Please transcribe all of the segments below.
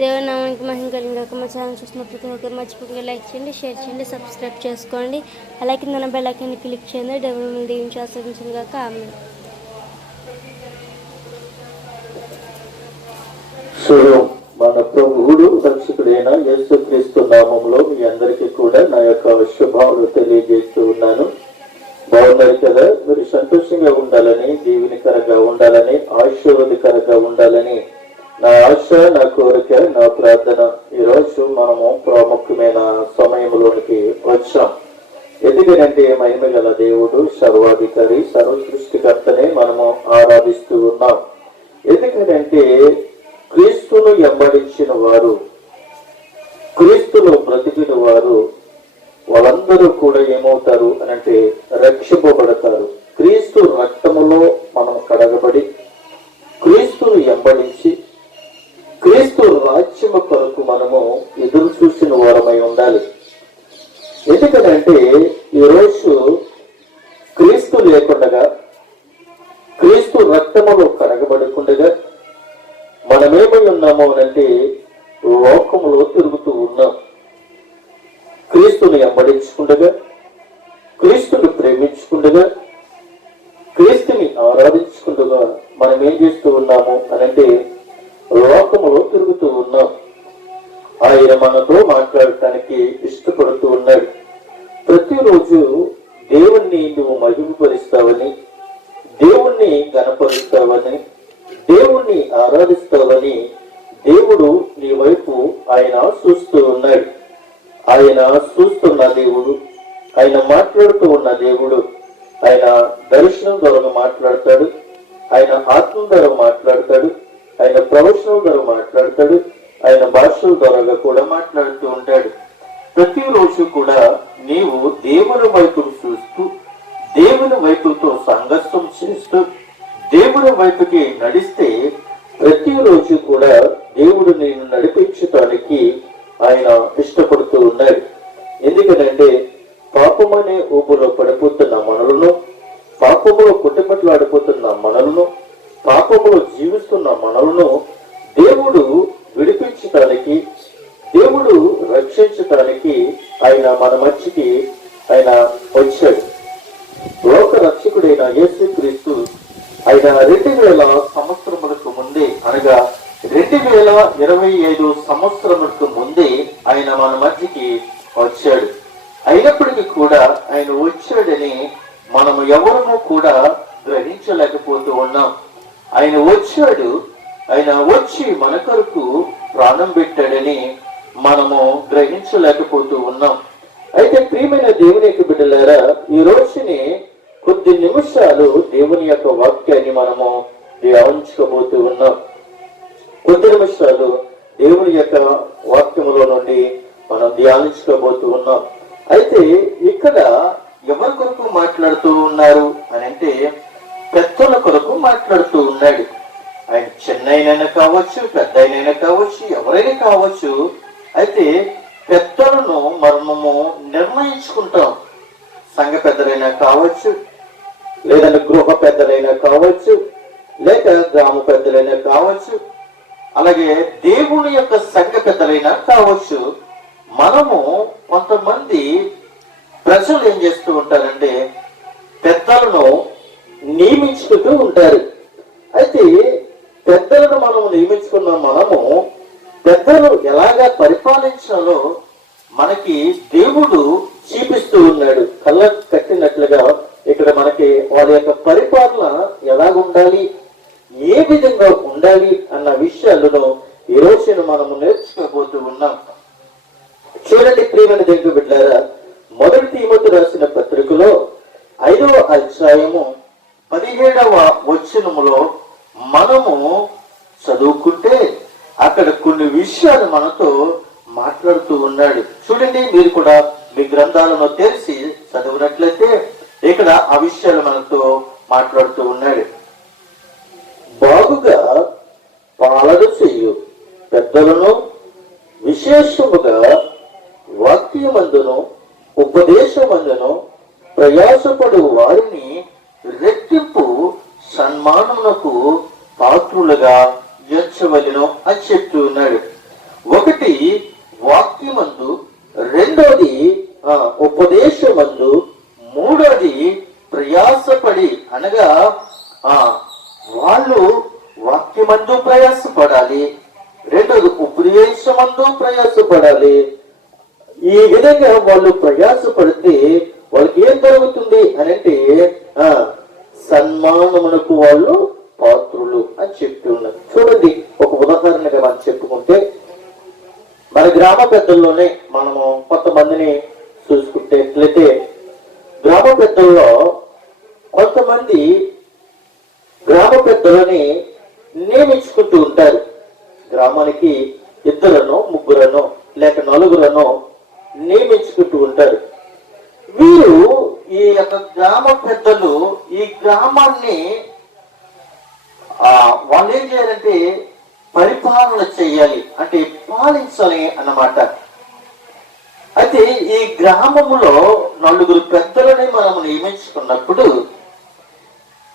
దేవుని నామానికి మహిమ కలిగాక మా ఛానల్ చూసిన ప్రతి ఒక్కరు మర్చిపోకుండా లైక్ చేయండి, షేర్ చేయండి, సబ్స్క్రైబ్ చేసుకోండి. అలాగే కింద బెల్ ఐకాన్ని క్లిక్ చేయండి. దేవుని దీవించి ఆశీర్వదించును గాక. ఆమేన్. మన ప్రభువుడు రక్షకుడైన యేసుక్రీస్తు నామములో మీ అందరికీ కూడా నా యొక్క శుభాలు తెలియజేస్తూ ఉన్నాను. బాగున్నారు కదా? మీరు సంతోషంగా ఉండాలని, దీవెనకరంగా ఉండాలని, ఆశీర్వాదకరంగా ఉండాలని నా ఆశ, నా కోరిక, నా ప్రార్థన. ఈరోజు మనము ప్రాముఖ్యమైన సమయంలోనికి వచ్చాం. ఎందుకనంటే మహిమ గల దేవుడు, సర్వాధికారి, సర్వ సృష్టికర్తనే మనము ఆరాధిస్తూ ఉన్నాం. ఎందుకనంటే క్రీస్తును వెంబడించిన వారు, క్రీస్తులో బ్రతికిన వారు వాళ్ళందరూ కూడా ఏమవుతారు అనంటే రక్షింపబడతారు. క్రీస్తు రక్తములో మనం కడగబడి క్రీస్తును వెంబడించి క్రీస్తు రాజ్యము కొరకు మనము ఎదురు చూసిన వారమై ఉండాలి. ఎందుకనంటే ఈరోజు క్రీస్తు లేకుండగా, క్రీస్తు రక్తములో కడగబడకుండగా మనమేమై ఉన్నాము అనంటే లోకములో తిరుగుతూ ఉన్నాం. క్రీస్తుని వెంబడించుకుండగా, క్రీస్తుని ప్రేమించుకుండగా, క్రీస్తుని ఆరాధించుకుండగా మనం ఏం చేస్తూ ఉన్నాము అనంటే లోకములో తిరుగుతూ ఉన్నాం. ఆయన మనతో మాట్లాడటానికి ఇష్టపడుతూ ఉన్నాడు. ప్రతిరోజు దేవుణ్ణి నువ్వు మహిమపరుస్తావని, దేవుణ్ణి గణపరుస్తావని, దేవుణ్ణి ఆరాధిస్తావని దేవుడు నీ వైపు ఆయన చూస్తూ ఉన్నాడు. ఆయన చూస్తున్న దేవుడు, ఆయన మాట్లాడుతూ ఉన్న దేవుడు. ఆయన దర్శనం ద్వారా మాట్లాడతాడు, ఆయన ఆత్మ ద్వారా మాట్లాడతాడు, ఆయన ప్రవచనం ద్వారా మాట్లాడతాడు, ఆయన భాషల ద్వారా కూడా మాట్లాడుతూ ఉంటాడు. ప్రతిరోజు కూడా నీవు దేవుని వైపును చూస్తూ, దేవుని వైపుతో సంఘర్షం చేస్తూ, దేవుని వైపుకి నడిస్తే ప్రతిరోజు కూడా దేవుడు నేను నడిపించటానికి ఆయన ఇష్టపడుతూ ఉన్నాడు. ఎందుకనంటే పాపమనే ఊపులో పడిపోతున్న మనలను, పాపములో కుటుంబట్లాడిపోతున్న మనలను, పాపములో జీవిస్తున్న మనలను దేవుడు విడిపించటానికి, దేవుడు రక్షించటానికి ఆయన మన మధ్యకి ఆయన వచ్చాడు. లోక రక్షకుడైన యేసుక్రీస్తు ఆయన 2000 సంవత్సరములకు ముందే, అనగా 2025 సంవత్సరములకు ముందే ఆయన మన మధ్యకి వచ్చాడు. అయినప్పటికీ కూడా ఆయన వచ్చాడని మనము ఎవరము కూడా గ్రహించలేకపోతూ ఉన్నాం. ఆయన వచ్చాడు, ఆయన వచ్చి మన కొరకు ప్రాణం పెట్టాడని మనము గ్రహించలేకపోతూ ఉన్నాం. అయితే ప్రియమైన దేవుని యొక్క బిడ్డలారా, ఈ రోజుని కొద్ది నిమిషాలు దేవుని యొక్క వాక్యాన్ని మనము ధ్యానించుకోబోతూ ఉన్నాం. కొద్ది నిమిషాలు దేవుని యొక్క వాక్యములో నుండి మనం ధ్యానించుకోబోతూ ఉన్నాం. అయితే ఇక్కడ ఎవరి కొరకు మాట్లాడుతూ ఉన్నారు అని అంటే పెద్దల కొరకు మాట్లాడుతూ ఉన్నాడు. ఆయన చిన్నైనా కావచ్చు, పెద్ద అయినైనా కావచ్చు, ఎవరైనా కావచ్చు. అయితే పెద్దలను మనము నిర్ణయించుకుంటాం. సంఘ పెద్దలైనా కావచ్చు, లేదంటే గృహ పెద్దలైనా కావచ్చు, లేక గ్రామ పెద్దలైనా కావచ్చు, అలాగే దేవుని యొక్క సంఘ పెద్దలైనా కావచ్చు. మనము కొంతమంది ప్రజలు ఏం చేస్తూ ఉంటారంటే పెద్దలను నియమించుకుంటూ ఉంటారు. అయితే పెద్దలను మనము నియమించుకున్న మనము పెద్దలు ఎలాగా పరిపాలించాలో మనకి దేవుడు చూపిస్తూ ఉన్నాడు. కళ్ళ కట్టినట్లుగా ఇక్కడ మనకి వాళ్ళ యొక్క పరిపాలన ఎలాగుండాలి, ఏ విధంగా ఉండాలి అన్న విషయాలను ఈ రోజున మనము నేర్చుకోబోతూ ఉన్నాం. చూడండి ప్రియమైన దేవుని బిడ్డలారా, మొదటి తిమోతి రాసిన పత్రికలో 5వ అధ్యాయము 17వ వచనములో మనము చదువుకుంటే అక్కడ కొన్ని విషయాలు మనతో మాట్లాడుతూ ఉన్నాడు. చూడండి, మీరు కూడా మీ గ్రంథాలను తెరిచి చదివినట్లయితే ఇక్కడ ఆ విషయాలు మనతో మాట్లాడుతూ ఉన్నాడు. బాగుగా పాలన చెయ్యు పెద్దలను, విశేషముగా వాక్యమందును ఉపదేశమందును ప్రయాసపడు వారిని రెట్టింపు సన్మానమునకు పాత్రులుగా ఎంచవలెను అని చెప్తూ ఉన్నాడు. ఉపదేశమందు ప్రయాసపడాలి. ఈ విధంగా వాళ్ళు ప్రయాసపడితే వాళ్ళకి ఏం జరుగుతుంది అని అంటే సన్మానమునకు వాళ్ళు పాత్రులు అని చెప్పి ఉన్నారు. చూడండి, ఒక ఉదాహరణగా మనం చెప్పుకుంటే మన గ్రామ పెద్దల్లోనే మనము కొంతమందిని చూసుకుంటేట్లయితే గ్రామ పెద్దల్లో కొంతమంది గ్రామ పెద్దలని నియమించుకుంటూ ఉంటారు. గ్రామానికి 2 3 లేక 4 నియమించుకుంటూ ఉంటారు. వీరు ఈ యొక్క గ్రామ పెద్దలు ఈ గ్రామాన్ని వాళ్ళు ఏం చేయాలంటే పరిపాలన చేయాలి, అంటే పాలించాలి అన్నమాట. అయితే ఈ గ్రామములో 4 పెద్దలని మనం నియమించుకున్నప్పుడు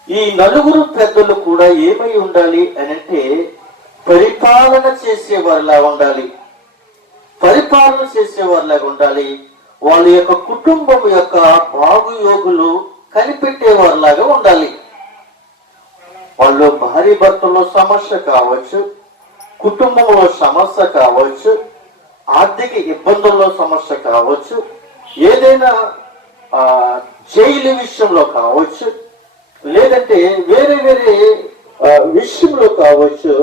ఈ 4 పెద్దలు కూడా ఏమై ఉండాలి అని అంటే పరిపాలన చేసేవారిలా ఉండాలి. పరిపాలన చేసేవారిలాగా ఉండాలి. వాళ్ళ యొక్క కుటుంబం యొక్క బాగుయోగులు కనిపెట్టేవారిలాగా ఉండాలి. వాళ్ళు భార్య భర్తలో సమస్య కావచ్చు, కుటుంబంలో సమస్య కావచ్చు, ఆర్థిక ఇబ్బందుల్లో సమస్య కావచ్చు, ఏదైనా జైలు విషయంలో కావచ్చు, లేదంటే వేరే వేరే విషయంలో కావచ్చు,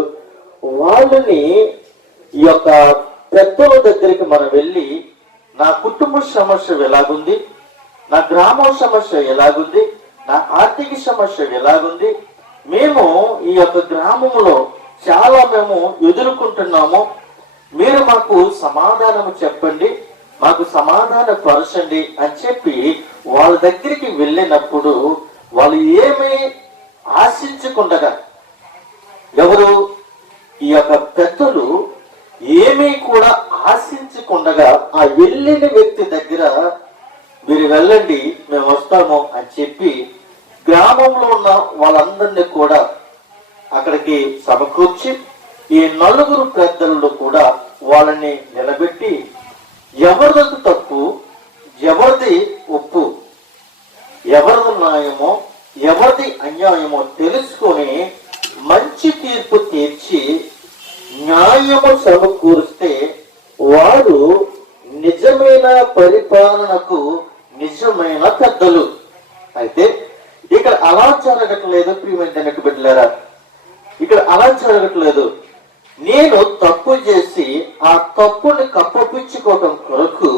వాళ్ళని ఈ యొక్క పెద్దల దగ్గరికి మనం వెళ్ళి నా కుటుంబ సమస్య ఎలాగుంది, నా గ్రామం సమస్య ఎలాగుంది, నా ఆర్థిక సమస్య ఎలాగుంది, మేము ఈ యొక్క గ్రామంలో చాలా మేము ఎదుర్కొంటున్నాము, మీరు మాకు సమాధానం చెప్పండి, మాకు సమాధాన పరచండి అని చెప్పి వాళ్ళ దగ్గరికి వెళ్ళినప్పుడు వాళ్ళు ఏమీ ఆశించకుండగా, ఎవరు ఈ యొక్క పెద్దలు ఏమీ కూడా ఆశించకుండగా ఆ వెళ్ళిన వ్యక్తి దగ్గర మీరు వెళ్ళండి మేము వస్తాము అని చెప్పి గ్రామంలో ఉన్న వాళ్ళందరినీ కూడా అక్కడికి సమకూర్చి ఈ 4 పెద్దలు కూడా వాళ్ళని నిలబెట్టి ఎవరిది తప్పు, ఎవరిది ఒప్పు, ఎవరిది న్యాయమో ఎవరిది అన్యాయమో తెలుసుకొని మంచి తీర్పు తీర్చి న్యాయము సమకూరిస్తే వారు నిజమైన పరిపాలనకు నిజమైన పెద్దలు. అయితే ఇక్కడ అలా జరగట్లేదు ప్రియమైన బిడ్డలారా, ఇక్కడ అలా జరగట్లేదు. నేను తప్పు చేసి ఆ తప్పుని కప్పపుచ్చుకోవటం కొరకు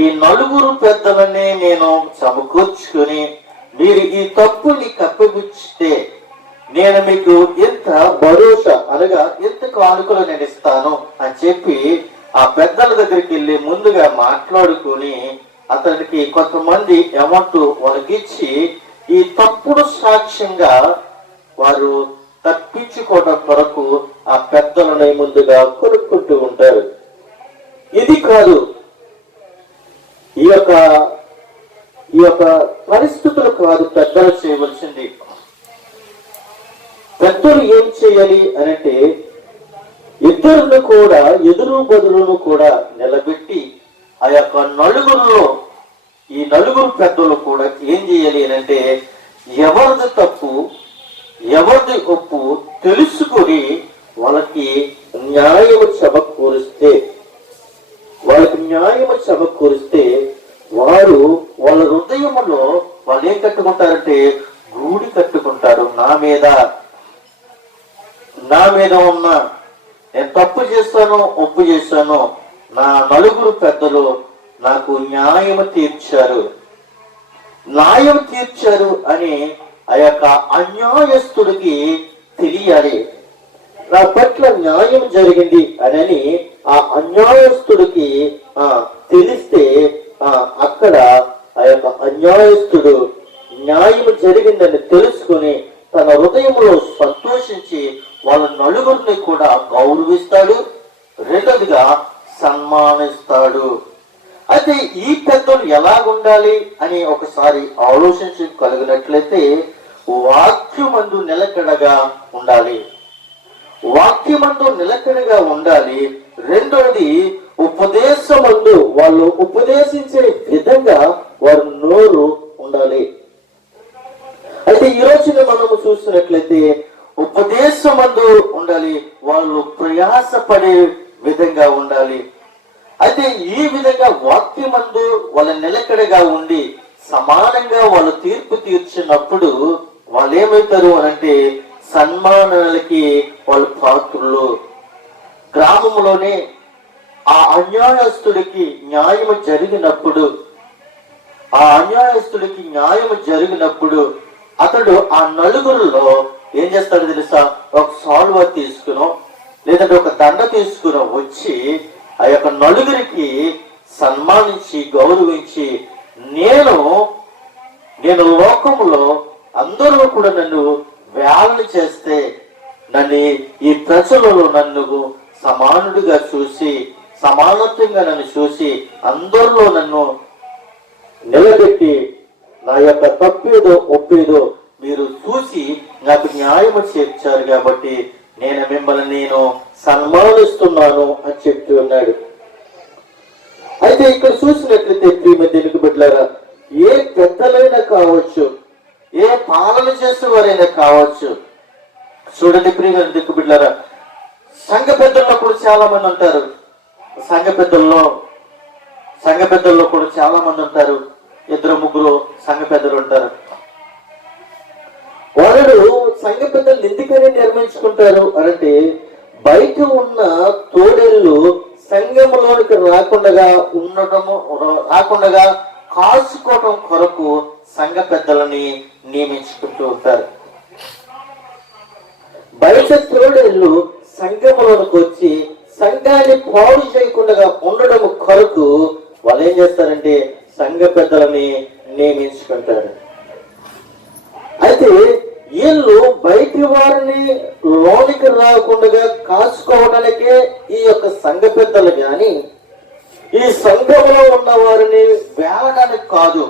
ఈ 4 పెద్దలని నేను సమకూర్చుకొని మీరు ఈ తప్పుని కప్పపుచ్చితే నేను మీకు ఎంత భరోసా అనగా ఎంత కానుకలు నేను ఇస్తాను అని చెప్పి ఆ పెద్దల దగ్గరికి వెళ్ళి ముందుగా మాట్లాడుకొని అతనికి కొంతమంది అమౌంట్ వాళ్ళకి ఇచ్చి ఈ తప్పుడు సాక్ష్యంగా వారు తప్పించుకోవడం కొరకు ఆ పెద్దలని ముందుగా కొనుక్కుంటూ ఉంటారు. ఇది కాదు, ఈ యొక్క పరిస్థితులు కాదు పెద్దలు చేయవలసింది. పెద్దలు ఏం చేయాలి అనంటే ఇద్దరును కూడా ఎదురు బదులను కూడా నిలబెట్టి ఆ యొక్క 4 ఈ 4 పెద్దలు కూడా ఏం చేయాలి అనంటే ఎవరిది తప్పు ఎవరిది ఒప్పు తెలుసుకొని వాళ్ళకి న్యాయము సమకూరిస్తే వారు వాళ్ళ హృదయములో వాళ్ళు ఏం కట్టుకుంటారంటే గూడి కట్టుకుంటారు. నా మీద ఉన్న నేను తప్పు చేస్తాను ఒప్పు చేస్తాను, నా 4 పెద్దలు నాకు న్యాయం తీర్చారు అని ఆ యొక్క అన్యాయస్తుడికి తెలియాలి. నా పట్ల న్యాయం జరిగింది అని ఆ అన్యాయస్తుడికి తెలిస్తే అక్కడ ఆ యొక్క అన్యాయస్తుడు న్యాయం జరిగిందని తెలుసుకుని తన హృదయంలో సంతోషించి వాళ్ళ 4 కూడా గౌరవిస్తాడు, రెండోదిగా సన్మానిస్తాడు. అయితే ఈ పెద్దలు ఎలాగుండాలి అని ఒకసారి ఆలోచించగలిగినట్లయితే వాక్యమందు నిలకడగా ఉండాలి. రెండోది ఉపదేశమందు వాళ్ళు ఉపదేశించే విధంగా వారు నోరు ఉండాలి. అయితే ఈ రోజున మనము చూసినట్లయితే ఉపదేశమందు ఉండాలి. వాళ్ళు ప్రయాసపడే విధంగా ఉండాలి. అయితే ఈ విధంగా వాక్యమందు వాళ్ళ నిలకడగా ఉండి సమానంగా వాళ్ళు తీర్పు తీర్చినప్పుడు వాళ్ళు ఏమవుతారు అనంటే సన్మానాలకి వాళ్ళు పాత్రులు. గ్రామంలోనే ఆ అన్యాయస్తుడికి న్యాయం జరిగినప్పుడు అతడు ఆ నలుగురిలో ఏం చేస్తాడు తెలుసా? ఒక సాల్వ తీసుకునో లేదంటే ఒక దండ తీసుకునో వచ్చి ఆ యొక్క నలుగురికి సన్మానించి గౌరవించి నేను లోకములో అందరూ కూడా నన్ను వేళన చేస్తే నన్ను ఈ ప్రజలలో నన్ను సమానుడిగా చూసి సమానత్వంగా నన్ను చూసి అందరిలో నన్ను నిలబెట్టి నా యొక్క తప్పేదో ఒప్పేదో మీరు చూసి నాకు న్యాయము చేర్చారు కాబట్టి మిమ్మల్ని నేను సన్మానిస్తున్నాను అని చెప్తూ ఉన్నాడు. అయితే ఇక్కడ చూసినట్లయితే ప్రియమైన దేవుని బిడ్డలారా, ఏ పెద్దలైనా కావచ్చు, ఏ పాలన చేసేవారైనా కావచ్చు, చూడండి ప్రియమైన దేవుని బిడ్డలారా, సంఘ పెద్దల్లో కూడా చాలా మంది ఉంటారు. సంఘ పెద్దల్లో కూడా చాలా మంది ఉంటారు. 2-3 సంఘ పెద్దలు ఉంటారు. వాళ్ళు సంఘ పెద్దలు ఎందుకని నిర్మించుకుంటారు అంటే బయట ఉన్న తోడేళ్ళు సంఘంలోనికి రాకుండా కాసుకోవటం కొరకు సంఘ పెద్దలని నియమించుకుంటూ ఉంటారు. బయట తోడేళ్ళు సంఘంలోనికి వచ్చి సంఘాన్ని పాడు చేయకుండా ఉండడం కొరకు వాళ్ళు ఏం చేస్తారంటే సంఘ పెద్దలని నియమించుకుంటారు. అయితే వీళ్ళు బయటి వారిని లోనికి రాకుండా కాసుకోవడానికే ఈ యొక్క సంఘ పెద్దలు గాని ఈ సంఘంలో ఉన్న వారిని వేలడానికి కాదు.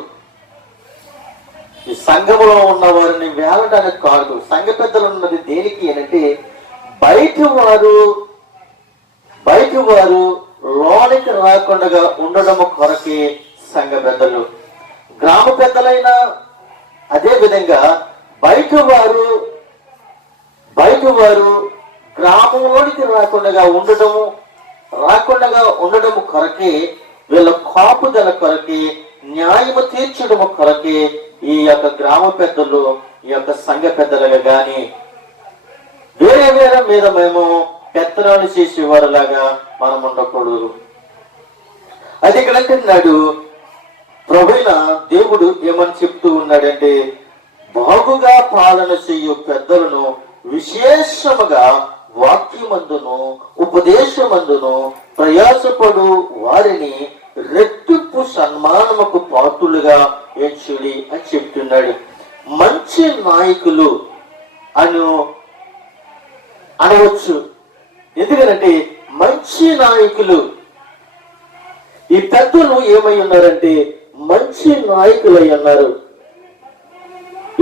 సంఘ పెద్దలు ఉన్నది దేనికి అంటే బయటి వారు లోనికి రాకుండా ఉండడం కొరకే సంఘ పెద్దలు. గ్రామ పెద్దలైనా అదే విధంగా బయట వారు గ్రామంలోనికి రాకుండా ఉండడము కొరకే, వీళ్ళ కాపుదల కొరకే, న్యాయము తీర్చడము కొరకే ఈ యొక్క గ్రామ పెద్దలు ఈ యొక్క సంఘ పెద్దలుగా గాని వేరే మీద మేము పెత్తనాలు చేసేవారిలాగా మనం ఉండకూడదు. అది ఇక్కడ అంటున్నాడు ప్రభువైన దేవుడు ఏమని చెప్తూ ఉన్నాడంటే బాగుగా పాలన చేయు పెద్దలను విశేషముగా వాక్యమందును ఉపదేశమందును ప్రయాసపడు వారిని రెట్టింపు సన్మానముకు పాత్రులుగా ఎంచుడి అని చెప్తున్నాడు. మంచి నాయకులు అనవచ్చు. ఎందుకంటే మంచి నాయకులు, ఈ పెద్దలు ఏమై ఉన్నారంటే మంచి నాయకులై ఉన్నారు.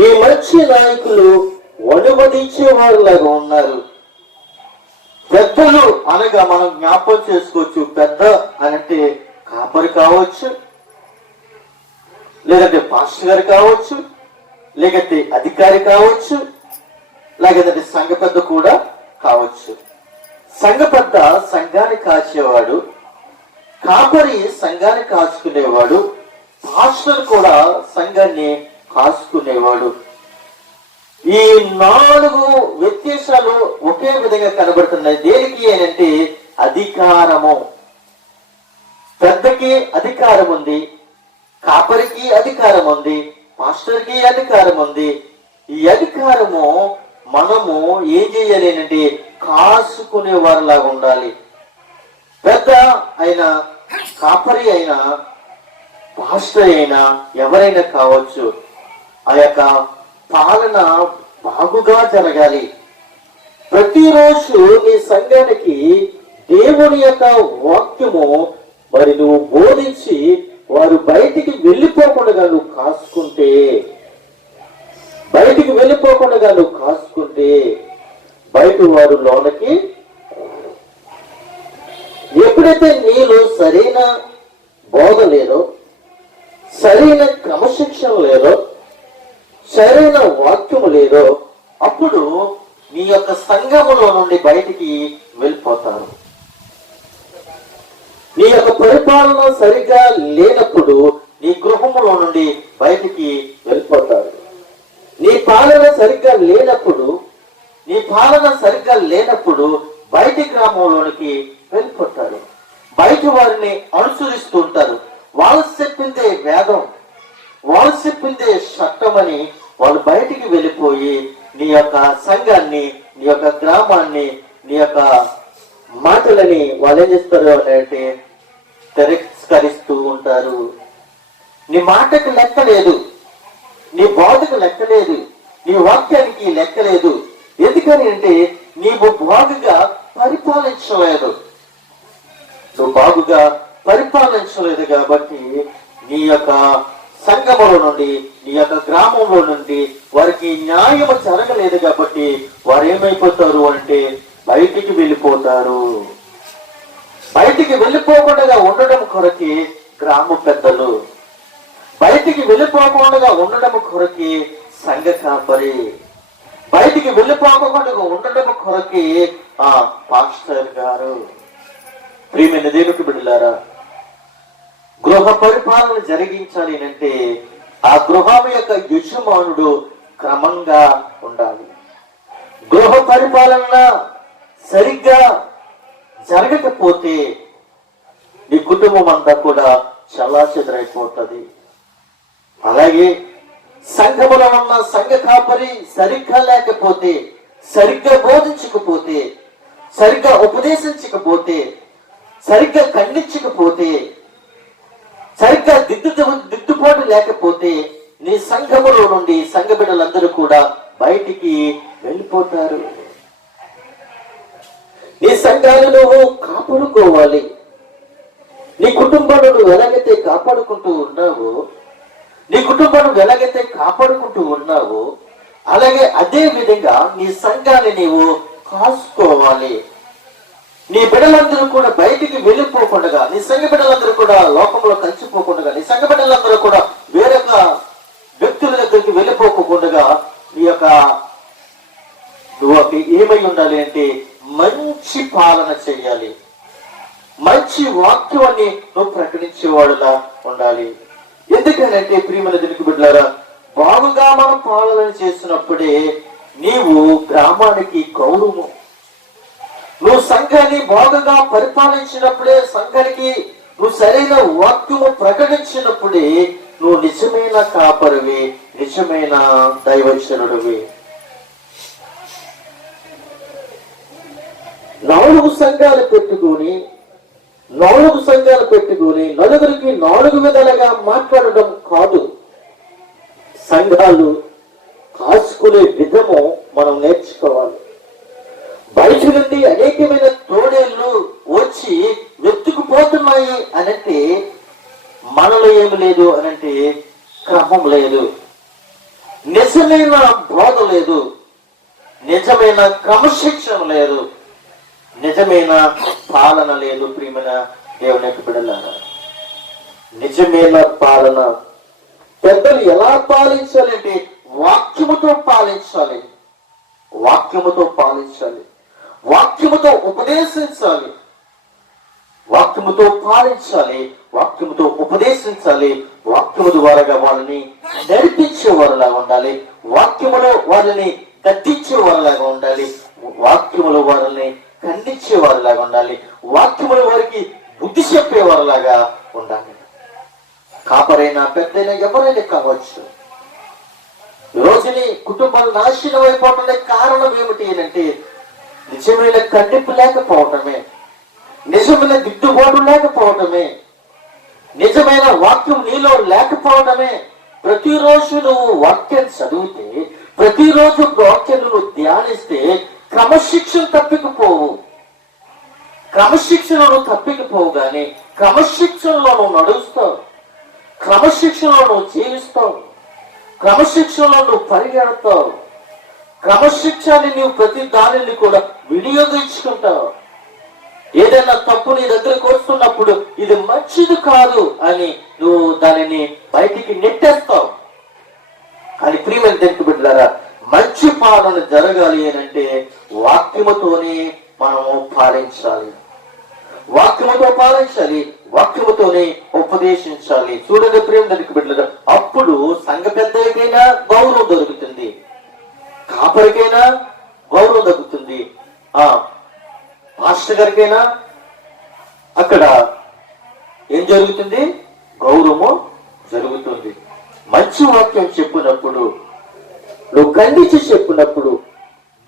ఈ మంచి నాయకులు అనుమతించే వారిలాగా ఉన్నారు. పెద్దలు అనగా మనం జ్ఞాపకం చేసుకోవచ్చు. పెద్ద అనంటే కాపరి కావచ్చు, లేదంటే పాస్టర్ గారు కావచ్చు, లేకపోతే అధికారి కావచ్చు, లేకపోతే సంఘ పెద్ద కూడా కావచ్చు. సంఘ పెద్ద సంఘాన్ని కాచేవాడు, కాపరి సంఘాన్ని కాచుకునేవాడు, పాస్టర్ కూడా సంఘాన్ని కాచుకునేవాడు. ఈ 4 వ్యత్యాసాలు ఒకే విధంగా కనబడుతున్నాయి. దేనికి అంటే అధికారము. పెద్దకి అధికారం ఉంది, కాపరికి అధికారం ఉంది, పాస్టర్కి అధికారం ఉంది. ఈ అధికారము మనము ఏం చేయాలి అంటే కాసుకునే వారిలాగా ఉండాలి. పెద్ద అయినా, కాపరి అయినా, పాస్టర్ అయినా, ఎవరైనా కావచ్చు, ఆ యొక్క పాలన బాగుగా జరగాలి. ప్రతిరోజు నీ సంఘానికి దేవుని యొక్క వాక్యము మరి నువ్వు బోధించి వారు బయటికి వెళ్ళిపోకుండా నువ్వు కాసుకుంటే, బయట వారు లోనకి ఎప్పుడైతే నీలో సరైన బోధ లేదో, సరైన క్రమశిక్షణ లేదో, సరైన వాక్యము లేదో, అప్పుడు నీ యొక్క సంఘములో నుండి బయటికి వెళ్ళిపోతారు. పరిపాలన సరిగ్గా లేనప్పుడు నీ గృహములో నుండి బయటికి వెళ్ళిపోతారు. నీ పాలన సరిగ్గా లేనప్పుడు బయటి గ్రామంలోనికి వెళ్ళిపోతారు. బయట వారిని అనుసరిస్తూ ఉంటారు. వాళ్ళు చెప్పిందే వేదం, వాళ్ళు చెప్పిందే చట్టమని వాళ్ళు బయటికి వెళ్ళిపోయి నీ యొక్క సంఘాన్ని, నీ యొక్క గ్రామాన్ని, నీ యొక్క మాటలని వాళ్ళు ఏం చేస్తారు అంటే తిరస్కరిస్తూ ఉంటారు. నీ మాటకు లెక్క లేదు, నీ బోధకు లెక్క లేదు, నీ వాక్యానికి లెక్క లేదు. ఎందుకని అంటే నీవు బాగుగా పరిపాలించలేదు. నువ్వు బాగుగా పరిపాలించలేదు కాబట్టి నీ యొక్క సంఘములో నుండి, నీ యొక్క గ్రామంలో నుండి వారికి న్యాయం జరగలేదు కాబట్టి వారు ఏమైపోతారు అంటే బయటికి వెళ్ళిపోతారు. బయటికి వెళ్ళిపోకుండా ఉండడం కొరకి గ్రామ పెద్దలు, బయటికి వెళ్ళిపోకుండా ఉండడం కొరకి సంఘ కాపరి, బయటికి వెళ్ళిపోకుండా ఉండడం కొరకి పాస్టర్ గారు. ప్రియమైన దేవునికి బిడ్డలారా, గృహ పరిపాలన జరిగించాలి అంటే ఆ గృహం యొక్క యజమానుడు క్రమంగా ఉండాలి. గృహ పరిపాలన సరిగ్గా జరగకపోతే నీ కుటుంబం అంతా కూడా చల్లాచెదరైపోతుంది. అలాగే సంఘములో ఉన్న సంఘ కాపరి సరిగ్గా లేకపోతే, సరిగ్గా బోధించకపోతే, సరిగ్గా ఉపదేశించకపోతే, సరిగ్గా ఖండించకపోతే, సరిగ్గా దిద్దుబాటు లేకపోతే నీ సంఘములో నుండి సంఘ బిడ్డలందరూ కూడా బయటికి వెళ్ళిపోతారు. నీ సంఘాలు నువ్వు కాపాడుకోవాలి. నీ కుటుంబాన్ని నువ్వు ఎలాగైతే కాపాడుకుంటూ ఉన్నావో అలాగే అదే విధంగా నీ సంఘాన్ని నీవు కాసుకోవాలి. నీ బిడ్డలందరూ కూడా బయటికి వెళ్ళిపోకుండా, నీ సంఘ బిడ్డలందరూ కూడా లోకంలో కలిసిపోకుండా, నీ సంఘ బిడ్డలందరూ కూడా వేరొక వ్యక్తుల దగ్గరికి వెళ్ళిపోకుండా నీ యొక్క నువ్వు ఏమై ఉండాలి అంటే మంచి పాలన చేయాలి. మంచి వాక్యాన్ని నువ్వు ప్రకటించేవాడులా ఉండాలి. ఎందుకనంటే ప్రియమైన దేవుని బిడ్డలారా, బాగుగా మనం పాలన చేసినప్పుడే నీవు గ్రామానికి గౌరవం. నువ్వు సంఘాన్ని బాగుగా పరిపాలించినప్పుడే, సంఘానికి నువ్వు సరైన వాక్యము ప్రకటించినప్పుడే నువ్వు నిజమైన కాపరివి, నిజమైన దైవజనుడివి. 4 సంఘాలు పెట్టుకొని నలుగురికి 4 విధాలుగా మాట్లాడడం కాదు. సంఘాలు కాసుకునే విధము మనం నేర్చుకోవాలి. బయట నుండి అనేకమైన తోడేళ్లు వచ్చి వెతుకుపోతున్నాయి అనంటే మనలో ఏమి లేదు అనంటే క్రమం లేదు, నిజమైన బోధ లేదు, నిజమైన క్రమశిక్షణ లేదు, నిజమైన పాలన లేదు. ప్రియమైన దేవుని బిడ్డలారా, నిజమైన పాలన పెద్దలు ఎలా పాలించాలంటే వాక్యముతో పాలించాలి, వాక్యముతో ఉపదేశించాలి, వాక్యముతో పాలించాలి, వాక్యముతో ఉపదేశించాలి. వాక్యము ద్వారాగా వాళ్ళని నడిపించేవారులాగా ఉండాలి, వాక్యములో వాళ్ళని దట్టించేవారులాగా ఉండాలి, వాక్యములో వాళ్ళని ఖండించేవారులాగా ఉండాలి, వాక్యములో వారికి బుద్ధి చెప్పేవారులాగా ఉండాలి. కాపరైనా పెద్దైనా ఎవరైనా కావచ్చు. రోజుని కుటుంబాలు నాశనం అయిపోవడానికి కారణం ఏమిటి అంటే నిజమైన ఖండింపు లేకపోవటమే, నిజమైన దిద్దుబాటు లేకపోవటమే, నిజమైన వాక్యం నీలో లేకపోవటమే. ప్రతిరోజు నువ్వు వాక్యం చదివితే, ప్రతిరోజు వాక్యం నువ్వు ధ్యానిస్తే క్రమశిక్షణను తప్పికపోవు కానీ క్రమశిక్షణలో నువ్వు నడుస్తావు, క్రమశిక్షణలో నువ్వు జీవిస్తావు, క్రమశిక్షణలో నువ్వు పరిగెడతావు, క్రమశిక్షణని నువ్వు ప్రతి దానిని కూడా వినియోగించుకుంటావు. ఏదైనా తప్పు నీ దగ్గరకు వస్తున్నప్పుడు ఇది మంచిది కాదు అని నువ్వు దానిని బయటికి నెట్టేస్తావు. కానీ ప్రియమైన దేవుని బిడ్డలారా, మంచి పాలన జరగాలి అంటే వాక్యముతోనే మనము పాలించాలి, వాక్యముతో పాలించాలి, వాక్యముతోనే ఉపదేశించాలి. చూడండి ప్రేమ దానికి బిడ్డలు, అప్పుడు సంఘ పెద్దలకైనా గౌరవం దొరుకుతుంది, కాపరికైనా గౌరవం దొరుకుతుంది, మాస్టర్ గారికైనా అక్కడ ఏం జరుగుతుంది? గౌరవము జరుగుతుంది. మంచి వాక్యం చెప్పినప్పుడు, నువ్వు ఖండించి చెప్పినప్పుడు,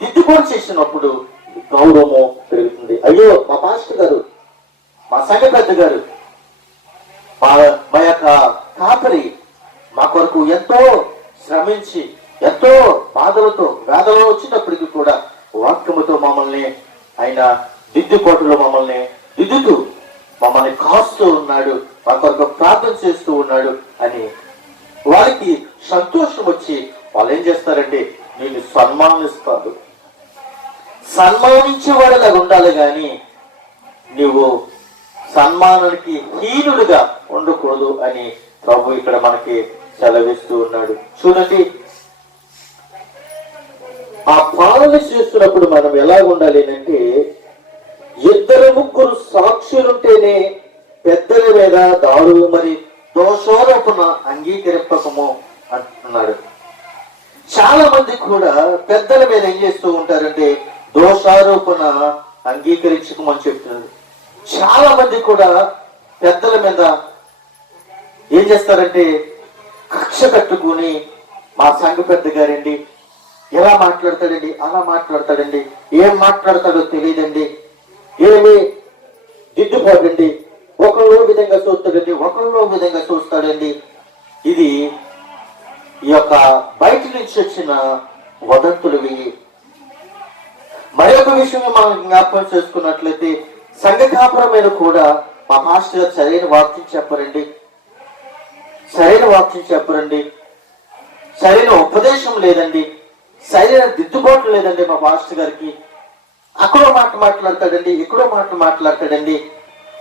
దిద్దుబాటు చేసినప్పుడు గౌరవము పెరుగుతుంది. అయ్యో మా పాస్టర్ గారు, మా సంఘ పెద్ద గారు, మా యొక్క కాపరి మా కొరకు ఎంతో శ్రమించి ఎంతో బాధలతో వేదనలో వచ్చినప్పటికీ కూడా వాక్యముతో మమ్మల్ని ఆయన దిద్దుబాటులో మమ్మల్ని దిద్దుతూ మమ్మల్ని కాస్తూ ఉన్నాడు, మా కొరకు ప్రార్థన చేస్తూ ఉన్నాడు అని వారికి సంతోషం వచ్చి వాళ్ళు ఏం చేస్తారంటే నేను సన్మానిస్తారు. సన్మానించేవాడిలా ఉండాలి కానీ నీవు సన్మానానికి హీనుడుగా ఉండకూడదు అని ప్రభు ఇక్కడ మనకి సెలవిస్తూ ఉన్నాడు. చూడండి, ఆ పాలన చేస్తున్నప్పుడు మనం ఎలా ఉండాలి అంటే, 2-3 సాక్షులుంటేనే పెద్దల మీద దాడులు మరి దోషారోపణ అంగీకరింపకము అంటున్నాడు. చాలా మంది కూడా పెద్దల మీద ఏం చేస్తూ ఉంటారంటే దోషారోపణ అంగీకరించుకోమని చెప్తున్నారు. చాలా మంది కూడా పెద్దల మీద ఏం చేస్తారంటే కక్ష కట్టుకుని మా సంఘ పెద్ద గారండి ఎలా మాట్లాడతాడండి, అలా మాట్లాడతాడండి, ఏం మాట్లాడతాడో తెలియదండి, ఏమి దిద్దుబాటండి, ఒకళ్ళో విధంగా చూస్తాడండి, ఒకళ్ళో విధంగా చూస్తాడండి. ఇది ఈ యొక్క బయట నుంచి వచ్చిన వదంతులు. మరొక విషయం మనం జ్ఞాపకం చేసుకున్నట్లయితే సంఘ కాపురం మీద కూడా మా పాస్టర్ గారు సరైన వాక్యం చెప్పరండి, సరైన ఉపదేశం లేదండి, సరైన దిద్దుబాటు లేదండి మా పాస్టర్ గారికి. అక్కడో మాట మాట్లాడతాడండి, ఇక్కడో మాట మాట్లాడతాడండి,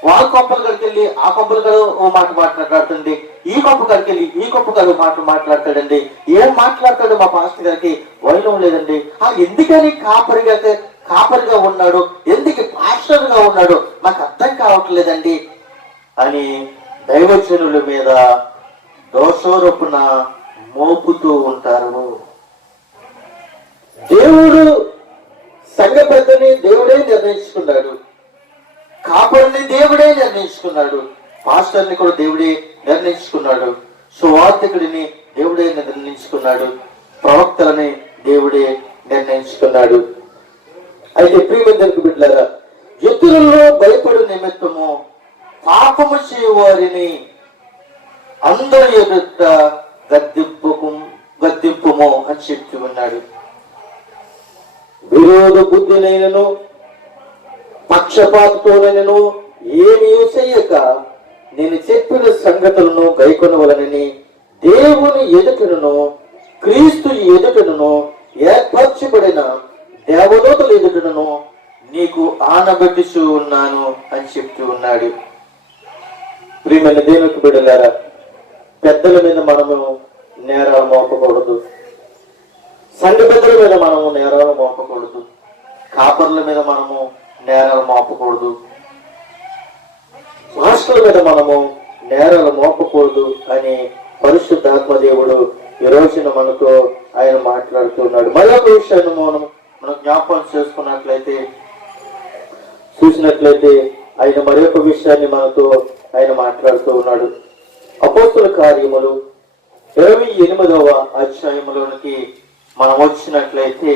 వాళ్ళ కొంపల కాడికి వెళ్ళి ఆ కొంపల కాడ ఓ మాట మాట్లాడతాడండి, ఈ కొంప కాడికి వెళ్ళి ఈ కొంప కాడ మాట మాట్లాడతాడండి. ఏం మాట్లాడతాడు మా పాస్టర్ గారికి వైనం లేదండి. ఎందుకని కాపరిగా ఉన్నాడు, ఎందుకు పాస్టర్ గా ఉన్నాడు నాకు అర్థం కావట్లేదండి అని దైవజనుల మీద దోషారోపణ మోపుతూ ఉంటారు. దేవుడు సంఘ పెద్దని దేవుడే నిర్ణయించుకున్నాడు, కాపరిని దేవుడే నిర్ణయించుకున్నాడు, పాస్టర్ని కూడా దేవుడే నిర్ణయించుకున్నాడు, సువార్తికుడిని దేవుడే నిర్ణయించుకున్నాడు, ప్రవక్తలని దేవుడే నిర్ణయించుకున్నాడు. అయితే ప్రియమందరికి బిడ్డలారా, యుద్ధులలో భయపడు నిమిత్తము పాపము చేయవారిని అందరి ఎదుట గద్దింపుము అని చెప్తూ ఉన్నాడు. విరోధ బుద్ధినైనను పక్షపాతతోనైనను ఏమీ చేయక నేను చెప్పిన సంగతులను గైకొనవలనని దేవుని ఎదుటను క్రీస్తు ఎదుటను ఏర్పరచబడిన దేవదూతల ఎదుటను నీకు ఆనబెట్టుచూ ఉన్నాను అని చెప్తూ ఉన్నాడు. ప్రియమైన దేవునికి బిడ్డలారా, పెద్దల మీద మనము నేరాలు మోపకూడదు, సంఘ పెద్దల మీద మనము నేరాలు మోపకూడదు, కాపర్ల మీద మనము నేరాలు మోపకూడదు, మాస్టర్ల మీద మనము నేరాలు మోపకూడదు అని పరిశుద్ధాత్మ దేవుడు ఈ రోజున మనతో ఆయన మాట్లాడుతున్నాడు. మరొక విషయాన్ని మనం జ్ఞాపకం చూసినట్లయితే ఆయన మరొక విషయాన్ని మనతో ఆయన మాట్లాడుతూ ఉన్నాడు. అపోస్తుల కార్యములు 28వ అధ్యాయములోనికి మనం వచ్చినట్లయితే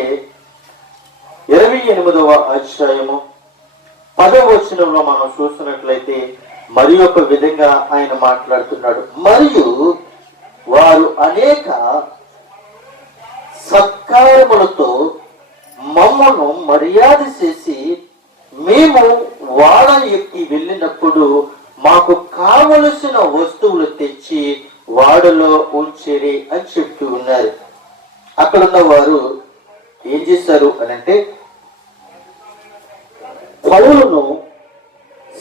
28వ అధ్యాయము 10వ వచనంలో మనం చూసినట్లయితే మరి ఒక విధంగా ఆయన మాట్లాడుతున్నాడు. మరియు వారు అనేక సత్కారములతో మమ్మను మర్యాద చేసి మేము వాడ ఎక్కి వెళ్ళినప్పుడు మాకు కావలసిన వస్తువులు తెచ్చి వాడలో ఉంచేరి అని చెప్తూ ఉన్నారు. అక్కడున్న వారు ఏం చేశారు అని అంటే, పౌలును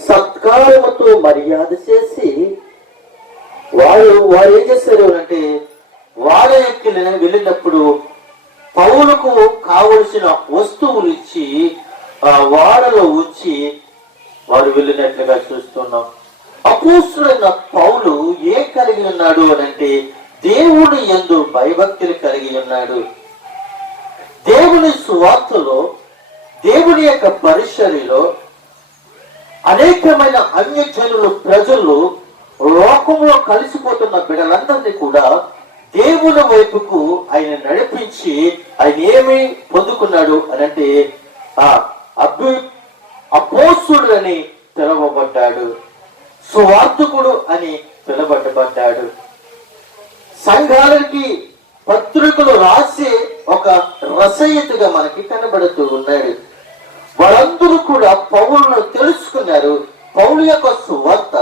సత్కారముతో మర్యాద చేసి వారు ఏం చేశారు అంటే, వాడ ఎక్కి వెళ్ళినప్పుడు పౌలుకు కావలసిన వస్తువులు ఇచ్చి ఆ వాడలో ఉంచి వారు వెళ్ళినట్లుగా చూస్తున్నాం. అపోస్తులైన పౌలు ఏం కలిగి ఉన్నాడు అనంటే దేవుని యందు భయభక్తులు కలిగి ఉన్నాడు. దేవుని సువార్తలో, దేవుని యొక్క పరిచర్యలో అనేకమైన అన్యజనులు ప్రజలు లోకంలో కలిసిపోతున్న బిడ్డలందరినీ కూడా దేవుని వైపుకు ఆయన నడిపించి ఆయన ఏమి పొందుకున్నాడు అనంటే అపోస్తుడు అని పిలువబడ్డాడు, సువార్తకుడు అని పిలువబడ్డాడు. సంఘాలకి పత్రికలు రాసే ఒక రచయితగా మనకి కనబడుతూ ఉన్నాడు. వాళ్ళందరూ కూడా పౌలును తెలుసుకున్నారు. పౌలు యొక్క సువార్త,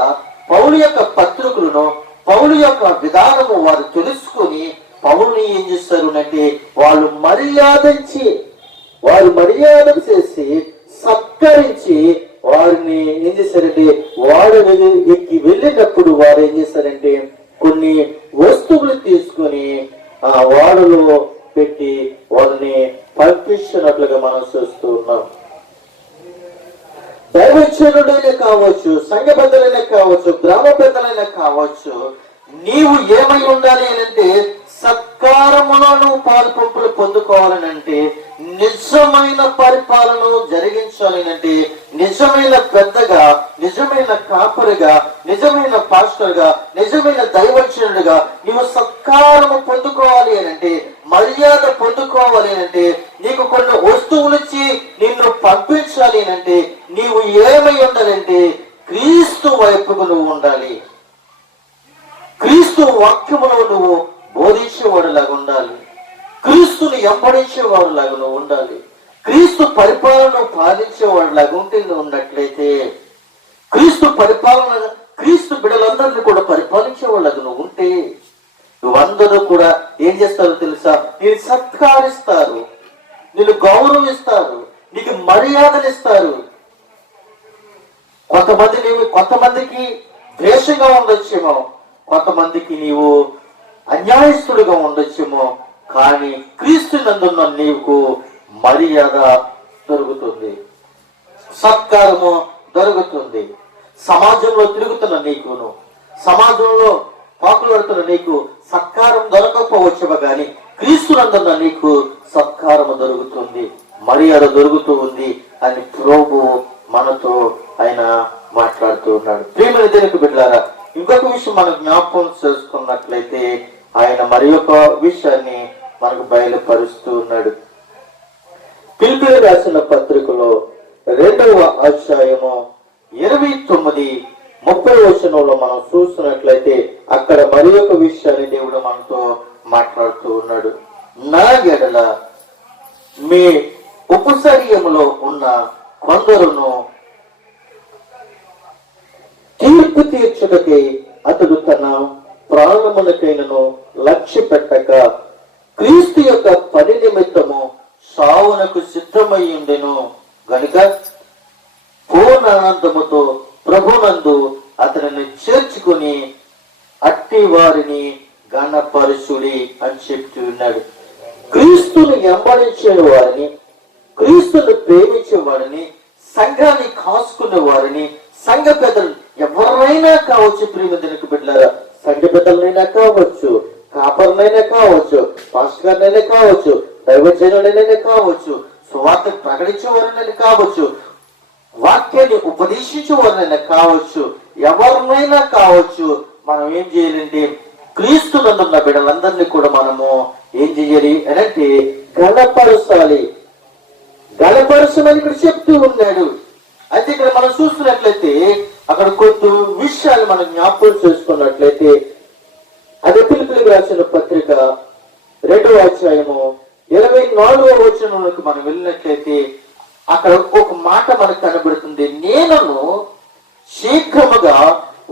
పౌలు యొక్క పత్రికలను, పౌలు యొక్క విధానము వారు తెలుసుకుని పౌలుని ఏం చేస్తారు అంటే వారు మర్యాద చేసి సత్కరించి వారిని ఏం చేశారంటే వాడు ఎక్కి వెళ్ళినప్పుడు వారు ఏం చేశారంటే కొన్ని వస్తువులు తీసుకొని ఆ వాడలో పెట్టి వాళ్ళని పంపించినట్లుగా మనం చూస్తూ ఉన్నాం. దైవజనుడైనా కావచ్చు, సంఘ పెద్దలైనా కావచ్చు, గ్రామ పెద్దలైనా కావచ్చు, నీవు ఏమై ఉండాలి అంటే సత్కారములో నువ్వు పాలు పంపులు పొందుకోవాలనంటే, నిజమైన పరిపాలన జరిగించాలి అంటే, నిజమైన పెద్దగా, నిజమైన కాపరిగా, నిజమైన పాస్టర్గా, నిజమైన దైవజనుడిగా నీవు సత్కారము పొందుకోవాలి అంటే, మర్యాద పొందుకోవాలి అంటే, నీకు కొన్ని వస్తువులు ఇచ్చి నిన్ను పంపించాలి అంటే నీవు ఏమై ఉండాలంటే క్రీస్తు వైపుకు నువ్వు ఉండాలి. క్రీస్తు వాక్యములో నువ్వు బోధించేవాడులాగా ఉండాలి. క్రీస్తుని ఎంబడించేవాడులాగా నువ్వు ఉండాలి. క్రీస్తు పరిపాలన పాలించేవాడులాగా ఉంటే నువ్వు ఉన్నట్లయితే, క్రీస్తు పరిపాలన, క్రీస్తు బిడ్డలందరినీ కూడా పరిపాలించేవాళ్ళగా నువ్వు ఉంటే, నువ్వందరూ కూడా ఏం చేస్తారో తెలుసా? నేను సత్కరిస్తారు, నిన్ను గౌరవిస్తారు, నీకు మర్యాదలు ఇస్తారు. కొంతమందికి ద్వేషంగా ఉండొచ్చేమో, కొంతమందికి నీవు అన్యాయస్తుడిగా ఉండొచ్చేమో, కానీ క్రీస్తు నందున్న నీకు మర్యాద దొరుకుతుంది, సత్కారము దొరుకుతుంది. సమాజంలో తిరుగుతున్న నీకును, సమాజంలో పాకులాడుతున్న నీకు సత్కారం దొరకకపోవచ్చేమో, కానీ క్రీస్తు నందున్న నీకు సత్కారము దొరుకుతుంది, మర్యాద దొరుకుతూ ఉంది అని ప్రభు మనతో ఆయన మాట్లాడుతూ ఉన్నాడు. ప్రియమైన దేవుని బిడ్డలారా, ఇంకొక విషయం మనం జ్ఞాపకం చేసుకున్నట్లయితే ఆయన మరి ఒక విషయాన్ని మనకు బయలుపరుస్తూ ఉన్నాడు. ఫిలిప్పీయులకు రాసిన పత్రికలో 2వ అధ్యాయము 29-30 వచనంలో మనం చూస్తున్నట్లయితే అక్కడ మరి ఒక విషయాన్ని దేవుడు మనతో మాట్లాడుతూ ఉన్నాడు. నా ఎడల మీ ఉపసర్యములో ఉన్న కొందరును తీర్పు తీర్చుటకే అతడు తన ప్రాణమునకైనను లక్ష్య పెట్టక క్రీస్తు యొక్క పని నిమిత్తము సావునకు సిద్ధమై ఉండెను గనుక పూర్ణానందముతో ప్రభునందు అతనిని చేర్చుకుని అట్టి వారిని గణపరుచుడి అని చెప్తూ ఉన్నాడు. క్రీస్తుని వెంబడించే వారిని, క్రీస్తుని ప్రేమించే వారిని, సంఘాన్ని కాసుకునే వారిని, సంఘ పెద్దలు ఎవరైనా కావచ్చు, ప్రియమిద్దరికి బిడ్డలారా, సంఘ పెద్దలనైనా కావచ్చు, కాపర్నైనా కావచ్చు, పాస్టర్ గారినైనా కావచ్చు, దైవజనులైనా కావచ్చు, సువార్త ప్రకటించే వారినైనా కావచ్చు, వాక్యాన్ని ఉపదేశించే వారినైనా కావచ్చు, ఎవరినైనా కావచ్చు, మనం ఏం చేయాలంటే క్రీస్తు నందున్న బిడ్డలందరినీ కూడా మనము ఏం చేయాలి అంటే గణపరచాలి. గణపరచమని ఇక్కడ చెప్తూ ఉన్నాడు. అయితే ఇక్కడ మనం చూస్తున్నట్లయితే అక్కడ కొన్ని విషయాలు మనం జ్ఞాపకం చేసుకున్నట్లయితే అదే ఫిలిప్పీయులకు రాసిన పత్రిక 2వ అధ్యాయము 24వ వచనంలోకి మనం వెళ్ళినట్లయితే అక్కడ ఒక మాట మనకు కనబడుతుంది. నేను శీఘ్రముగా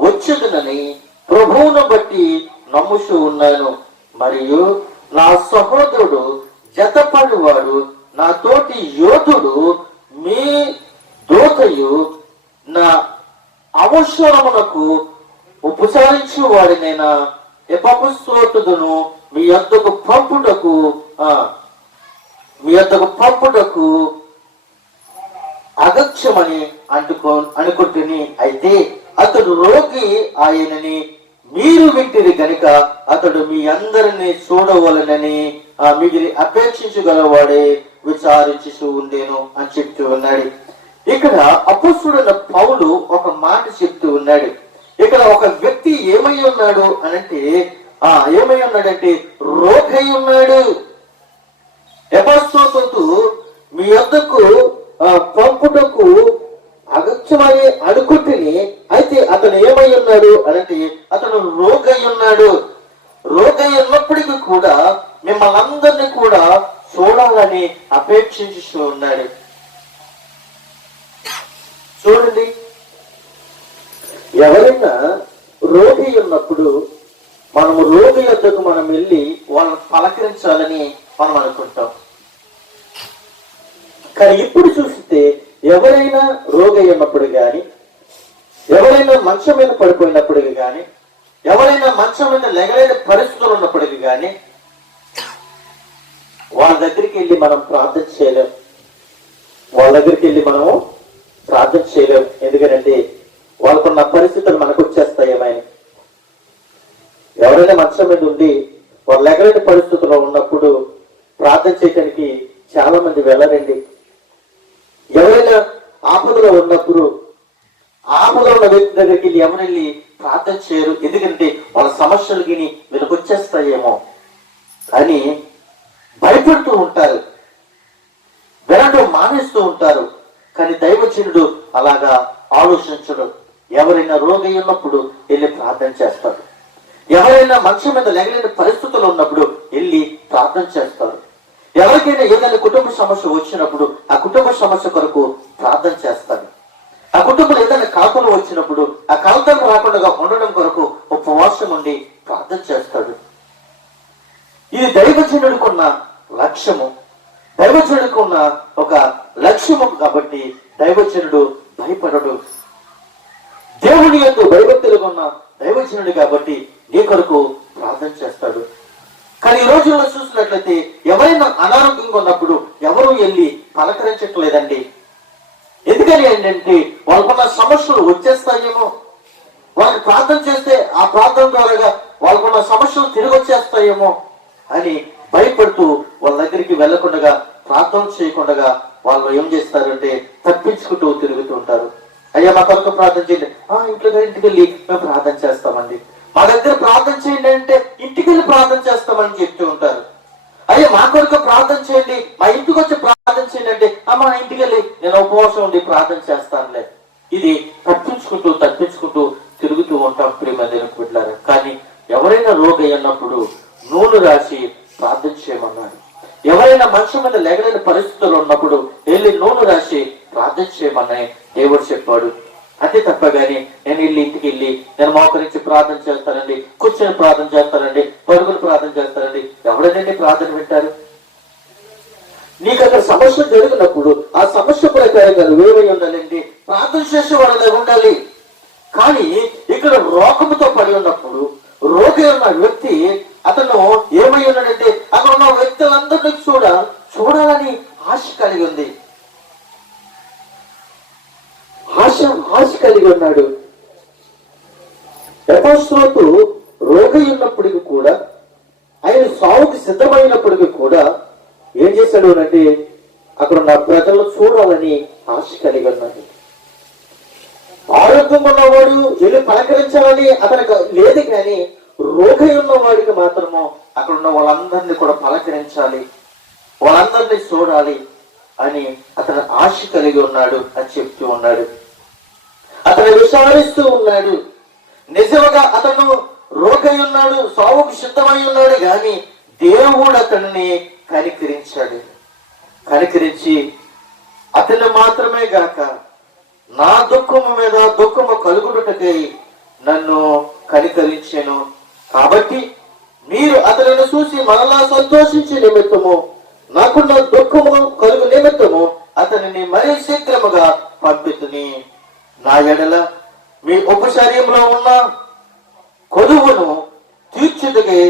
వచ్చేదనని ప్రభువును బట్టి నమ్ముతూ ఉన్నాను, మరియు నా సహోదరుడు జతపడివాడు, నా తోటి యోధుడు, మీ దూతయు, నా అవసరమునకు ఉపచారించు వాడినైనా ఎపపుస్తోతును మీ యొద్దకు పంపుటకు అగత్యమని అనుకుంటుని. అయితే అతడు రోగి ఆయనని మీరు వింటిరి గనుక అతడు మీ అందరినీ చూడవలనని మిగిలి అపేక్షించగలవాడే విచారించుతూ ఉండేను అని చెప్తూ ఉన్నాడు. ఇక్కడ అపొస్తలుడైన పౌలు ఒక మాట చెప్తూ ఉన్నాడు. ఇక్కడ ఒక వ్యక్తి ఏమై ఉన్నాడు అనంటే ఏమై ఉన్నాడంటే రోగై ఉన్నాడు. ఎపస్తోతు మీ యొద్దకు పంపుటకు అగత్యమని అనుకుంటుని, అయితే అతను ఏమై ఉన్నాడు అనంటే అతను రోగై ఉన్నాడు. రోగై ఉన్నప్పటికీ కూడా మిమ్మల్ని అందరినీ కూడా చూడాలని అపేక్షించుతూ ఉన్నాడు. చూడండి, ఎవరైనా రోగి ఉన్నప్పుడు మనము రోగి యొద్దకు మనం వెళ్ళి వాళ్ళని పలకరించాలని మనం అనుకుంటాం. కానీ ఇప్పుడు చూస్తే ఎవరైనా రోగి ఉన్నప్పుడు కానీ, ఎవరైనా మంచం మీద పడిపోయినప్పటికీ కానీ, ఎవరైనా మంచం మీద లెగలేని పరిస్థితులు ఉన్నప్పటికీ కానీ వాళ్ళ దగ్గరికి వెళ్ళి మనం ప్రార్థన చేయలేం. వాళ్ళ దగ్గరికి వెళ్ళి మనము ప్రార్థన చేయలేం. ఎందుకంటే వాళ్ళకున్న పరిస్థితులు మనకు వచ్చేస్తాయేమని. ఎవరైనా మంచం మీద ఉండి వాళ్ళు లెగలేని పరిస్థితుల్లో ఉన్నప్పుడు ప్రార్థన చేయడానికి చాలా మంది వెళ్ళరండి. ఎవరైనా ఆపదలో ఉన్నప్పుడు ఆపదలో ఉన్న వ్యక్తి దగ్గరికి వెళ్ళి ఎవరెళ్ళి ప్రార్థన చేయరు. ఎందుకంటే వాళ్ళ సమస్యలు గిని వెనుకొచ్చేస్తాయేమో అని భయపడుతూ ఉంటారు, వినడం మానేస్తూ ఉంటారు. కానీ దైవజనుడు అలాగా ఆలోచించడు. ఎవరైనా రోగి ఉన్నప్పుడు వెళ్ళి ప్రార్థన చేస్తాడు. ఎవరైనా మంచం మీద లెగలేని పరిస్థితులు ఉన్నప్పుడు వెళ్ళి ప్రార్థన చేస్తారు. ఎవరికైనా ఏదైనా కుటుంబ సమస్య వచ్చినప్పుడు ఆ కుటుంబ సమస్య కొరకు ప్రార్థన చేస్తాడు. ఆ కుటుంబంలో ఏదైనా కలతలు వచ్చినప్పుడు ఆ కలతలు రాకుండా ఉండడం కొరకు ఉపవాసం ఉండి ప్రార్థన చేస్తాడు. ఇది దైవజనుడికున్న లక్ష్యము, దైవజనుడికున్న ఒక లక్ష్యము. కాబట్టి దైవజనుడు భయపడడు. దేవుని యందు భయభక్తులుగా ఉన్న దైవజనుడు కాబట్టి నీ కొరకు ప్రార్థన చేస్తాడు. కానీ ఈ రోజుల్లో చూసినట్లయితే ఎవరైనా అనారోగ్యంగా ఉన్నప్పుడు ఎవరు వెళ్ళి పలకరించట్లేదండి. ఎందుకని ఏంటంటే వాళ్ళకున్న సమస్యలు వచ్చేస్తాయేమో, వాళ్ళకి ప్రార్థన చేస్తే ఆ ప్రార్థన ద్వారా వాళ్ళకున్న సమస్యలు తిరిగి వచ్చేస్తాయేమో అని భయపడుతూ వాళ్ళ దగ్గరికి వెళ్లకుండా ప్రార్థన చేయకుండా వాళ్ళు ఏం చేస్తారంటే తప్పించుకుంటూ తిరుగుతూ ఉంటారు. అయ్యా మా కొరకు ప్రార్థన చేయండి, ఇంటికి వెళ్ళి మేము ప్రార్థన చేస్తామండి. మా దగ్గర ప్రార్థన చేయండి అంటే ఇంటికి వెళ్ళి ప్రార్థన చేస్తామని చెప్తూ ఉంటారు. అయ్యా మా కొరకు ప్రార్థన చేయండి, మా ఇంటికి వచ్చి ప్రార్థన చేయండి అంటే మా ఇంటికి వెళ్ళి నేను ఉపవాసం ఉండి ప్రార్థన చేస్తానులే. ఇది తప్పించుకుంటూ తిరుగుతూ ఉంటాం ప్రియమైన బిడ్డలారా. కానీ ఎవరైనా రోగి అన్నప్పుడు నూనె రాసి ప్రార్థన చేయమన్నాడు. ఎవరైనా మనుషుల మీద లేగలేని పరిస్థితుల్లో ఉన్నప్పుడు వెళ్ళి నూనె రాసి ప్రార్థన చేయమని దేవుడు చెప్పాడు. అంతే తప్ప గాని నేను ఇంటికి వెళ్ళి నేను మోకరించి ప్రార్థన చేస్తానండి, కూర్చొని ప్రార్థన చేస్తానండి, పరుగులు ప్రార్థన చేస్తానండి, ఎవరైనా ప్రార్థన వింటారు? నీకు అక్కడ సమస్య జరిగినప్పుడు ఆ సమస్య ప్రకారంగా నువ్వేమై ఉండాలండి, ప్రార్థన చేసే వాళ్ళ ఉండాలి. కానీ ఇక్కడ రోగముతో పడి ఉన్నప్పుడు రోగి ఉన్న వ్యక్తి అతను ఏమై ఉన్నాడంటే అక్కడ ఉన్న వ్యక్తులందరినీ చూడాలని ఆశ కలిగి ఉంది. ఆశ కలిగి ఉన్నాడు. అపొస్తలుడు రోగి ఉన్నప్పటికీ కూడా, ఆయన సావుకి సిద్ధమైనప్పటికీ కూడా ఏం చేశాడు అంటే అక్కడ ఉన్న ప్రజలను చూడాలని ఆశ కలిగి ఉన్నాడు. ఆరోగ్యంగా ఉన్నవాడు వెళ్ళి పలకరించాలని అతనికి లేదు, కానీ రోగి ఉన్నవాడికి మాత్రము అక్కడ ఉన్న వాళ్ళందరినీ కూడా పలకరించాలి, వాళ్ళందరినీ చూడాలి అని అతను ఆశ కలిగి ఉన్నాడు అని చెప్తూ ఉన్నాడు. అతను విచారిస్తూ ఉన్నాడు. నిజంగా అతను రోగి ఉన్నాడు, సావుకు సిద్ధమై ఉన్నాడు, కానీ దేవుడు అతన్ని కనికరించి అతను మాత్రమే గాక నా దుఃఖము మీద దుఃఖము కలుగుటకై నన్ను కనికరించెను. కాబట్టి మీరు అతనిని చూసి మనలా సంతోషించే నిమిత్తము నాకున్న దుఃఖము కలుగు నిమిత్తము అతనిని మరీ శీఘ్రముగా పంపితుని. నా ఎడల మీ ఉపశర్యంలో ఉన్న కొదువును తీర్చుటకై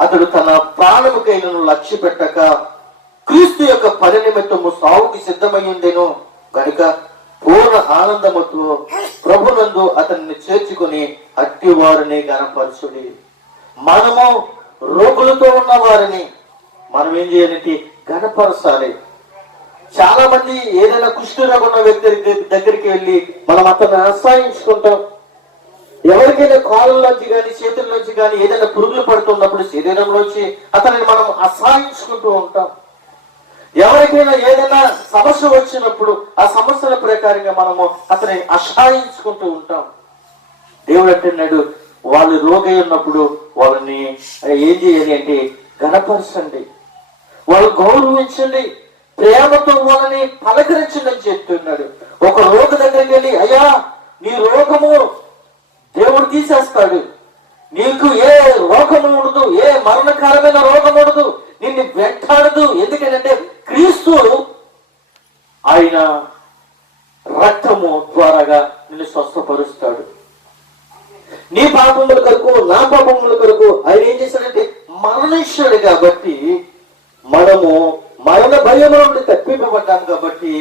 అతడు తన ప్రాణముకైనను లక్ష్య పెట్టక క్రీస్తు యొక్క పని నిమిత్తము సావుకి సిద్ధమై ఉండెను గనుక పూర్ణ ఆనందముతో ప్రభునందు అతన్ని చేర్చుకుని అట్టి వారిని గణపరచుడి. మనము రోగులతో ఉన్న వారిని మనం ఏం చేయాలంటే గణపరచాలి. చాలా మంది ఏదైనా కుష్ఠరోగం ఉన్న వ్యక్తి దగ్గరికి వెళ్ళి మనం అతన్ని ఆశ్రయించుకుంటాం. ఎవరికైనా కాళ్ళలోంచి కానీ చేతుల్లోంచి కానీ ఏదైనా పురుగులు పడుతున్నప్పుడు శరీరంలోంచి అతనిని మనం అసహాయించుకుంటూ ఉంటాం. ఎవరికైనా ఏదైనా సమస్య వచ్చినప్పుడు ఆ సమస్యల ప్రకారంగా మనము అతని అసహాయించుకుంటూ ఉంటాం. దేవుడు అంటున్నాడు, వాళ్ళు రోగి ఉన్నప్పుడు వాళ్ళని ఏం చేయాలి అంటే గణపరచండి, వాళ్ళు గౌరవించండి, ప్రేమతో వాళ్ళని పలకరించండి అని చెప్తున్నాడు. ఒక రోగి దగ్గరికి వెళ్ళి, అయ్యా నీ రోగము దేవుడు తీసేస్తాడు, నీకు ఏ రోగము ఉండదు, ఏ మరణకరమైన రోగం ఉండదు, నిన్ను వెంటాడదు. ఎందుకంటే క్రీస్తు ఆయన రక్తము ద్వారాగా నిన్ను స్వస్థపరుస్తాడు. నీ పాపముల కొరకు నా పాపముల కొరకు ఆయన ఏం చేశాడంటే మరణించాడు. కాబట్టి మనము మరణ భయం నుండి తప్పింపబడ్డాం. కాబట్టి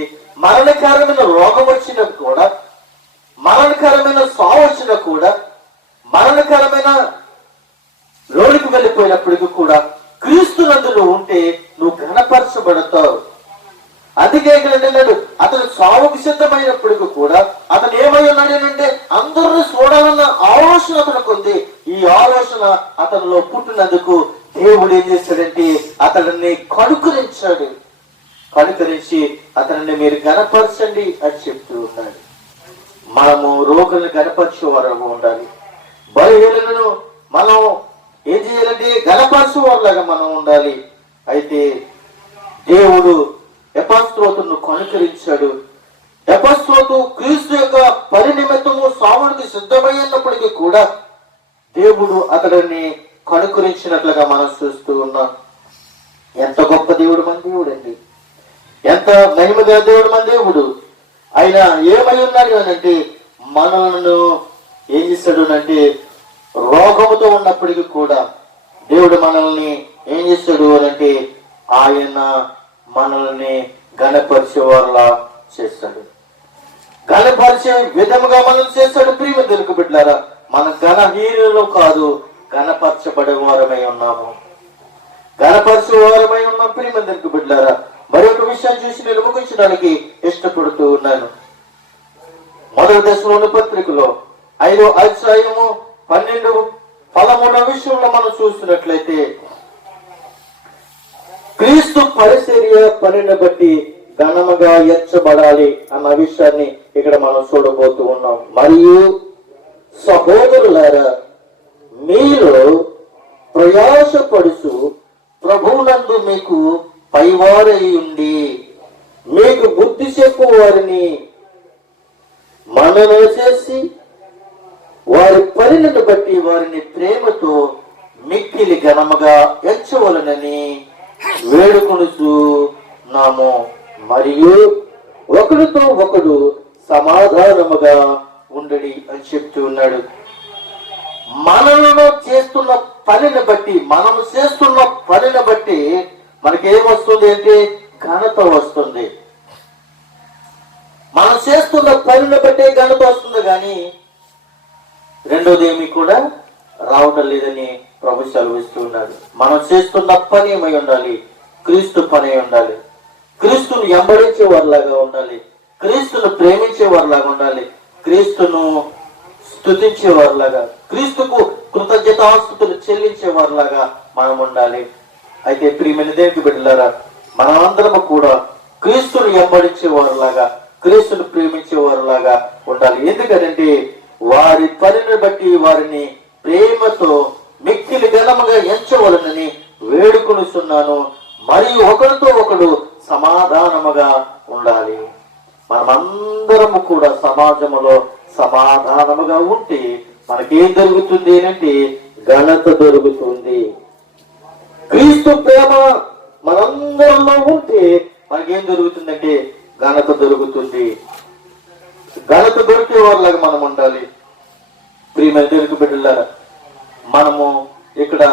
మరణకరమైన రోగం వచ్చినా కూడా, మరణకరమైన సావు వచ్చినా కూడా, మరణకరమైన లోనికి వెళ్ళిపోయినప్పటికీ కూడా క్రీస్తు నందులో ఉంటే నువ్వు ఘనపరచబడతావు. అందుకే ఇక్కడ అతను సావుకు సిద్ధమైనప్పటికీ కూడా అతను ఏమై ఉన్నాడేనంటే అందరిని చూడాలన్న ఆలోచన అతనికి ఉంది. ఈ ఆలోచన అతనిలో పుట్టినందుకు దేవుడు ఏం చేశాడంటే అతడిని కనుకరించాడు. కనుకరించి అతనిని మీరు గణపరచండి అని చెప్తూ ఉన్నాడు. మనము రోగులను గణపరిచే వారుగా ఉండాలి. బలహీనలను మనం ఏం చేయాలంటే గణపరిచే వారులాగా మనం ఉండాలి. అయితే దేవుడు ఎపస్త్రోతును కనుకరించాడు. ఎపస్త్రోతు క్రీస్తు యొక్క పరినిమిత్తము సావునికి సిద్ధమైనప్పటికీ కూడా దేవుడు అతడిని కనుకరించినట్లుగా మనం చూస్తూ ఉన్నాం. ఎంత గొప్ప దేవుడు మన దేవుడు అండి, ఎంత మహిమగా దేవుడు మన దేవుడు. ఆయన ఏమై ఉన్నాడు అనంటే మనలను ఏం చేస్తాడు అంటే రోగముతో ఉన్నప్పటికీ కూడా దేవుడు మనల్ని ఏం చేస్తాడు అనంటే ఆయన మనల్ని గణపరిచేవారులా చేస్తాడు. గణపరిచే విధముగా మనం చేస్తాడు. ప్రియమ తెలుగు బిడ్డలారా, మన ఘనహీనులు కాదు, గణపరచబడే వారమై ఉన్నాము, గణపరిచే వారమై ఉన్నాం. ప్రియమ తెలుగు బిడ్డలారా, మరొక విషయాన్ని చూసి నేను ముగించడానికి ఇష్టపడుతూ ఉన్నాను. మొదటి దశలోని పత్రికలో 5వ అధ్యాయము 12-13 విషయంలో మనం చూస్తున్నట్లయితే క్రీస్తు పరిచర్య పనిని బట్టి ఘనముగా ఎంచబడాలి అన్న విషయాన్ని ఇక్కడ మనం చూడబోతూ ఉన్నాం. మరియు సహోదరులారా, మీరు ప్రయాసపడుచు ప్రభువునందు మీకు పైవారై ఉండి మీకు బుద్ధి చెప్పు వారిని మననం చేసి వారి పనిని బట్టి వారిని ప్రేమతో మిక్కిలి ఘనముగా ఎంచవలనని వేడుకొనుచున్నాము. మరియు ఒకరితో ఒకడు సమాధానముగా ఉండడి అని చెప్తూ ఉన్నాడు. మనలో చేస్తున్న పనిని బట్టి, మనము చేస్తున్న పనిని బట్టి మనకేమొస్తుంది అంటే ఘనత వస్తుంది. మనం చేస్తున్న పనిని బట్టే ఘనత వస్తుంది, కానీ రెండోది ఏమి కూడా రావటం లేదని ప్రభు సెలవిస్తూ ఉన్నాడు. మనం చేస్తున్న పని ఏమై ఉండాలి? క్రీస్తు పని ఉండాలి. క్రీస్తును ఎంబడించే వారిలాగా ఉండాలి, క్రీస్తును ప్రేమించే వారిలాగా ఉండాలి, క్రీస్తును స్తుతించే వారిలాగా, క్రీస్తుకు కృతజ్ఞతాస్తుతులు చెల్లించే వారిలాగా మనం ఉండాలి. అయితే ప్రియమైన దేవుని బిడ్డలారా, మనమందరము కూడా క్రీస్తును ఎంబడించే వారిలాగా, క్రీస్తును ప్రేమించే వారిలాగా ఉండాలి. ఎందుకంటే వారి పనిని బట్టి వారిని ప్రేమతో మిక్కిలి ఘనముగా ఎంచవలనని వేడుకొనుచున్నాను. మరియు ఒకరితో ఒకడు సమాధానముగా ఉండాలి. మనమందరము కూడా సమాజములో సమాధానముగా ఉంటే మనకేం జరుగుతుంది అంటే ఘనత దొరుకుతుంది. క్రీస్తు ప్రేమ మనందరిలో ఉంటే మనకేం జరుగుతుందంటే ఘనత దొరుకుతుంది. ఘనత దొరికే వారిలాగా మనం ఉండాలి. ప్రియమైన దేవుని బిడ్డలారా, మనము ఇక్కడ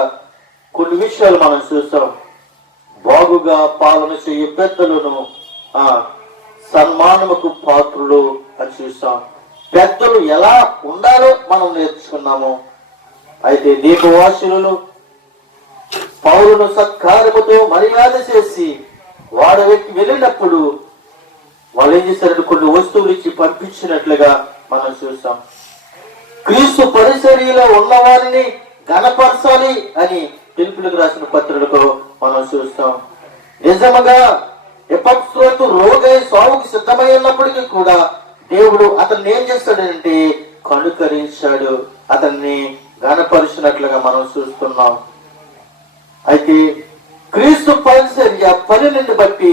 కొన్ని విషయాలు మనం చూస్తాం. బాగుగా పాలన చేయు పెద్దలను సన్మానముకు పాత్రులు అని చూసాం. పెద్దలు ఎలా ఉండాలో మనం నేర్చుకున్నాము. అయితే దీపవాసులు పౌలును సత్కారముతో మర్యాద చేసి వాడు వెళ్ళినప్పుడు వాళ్ళు ఏం చేశారంటే కొన్ని వస్తువులు ఇచ్చి పంపించినట్లుగా మనం చూసాం. క్రీస్తు పరిచర్యలో ఉన్నవారిని ఘనపరచాలి అని పిలుపులకు రాసిన పత్రికలో మనం చూస్తాం. నిజముగా ఎపఫ్రోతు రోగై సావుకు సిద్ధమై ఉన్నప్పటికీ కూడా దేవుడు అతన్ని ఏం చేస్తాడంటే కనుకరించాడు, అతన్ని ఘనపరిచినట్లుగా మనం చూస్తున్నాం. అయితే క్రీస్తు పరిచర్య పనిని బట్టి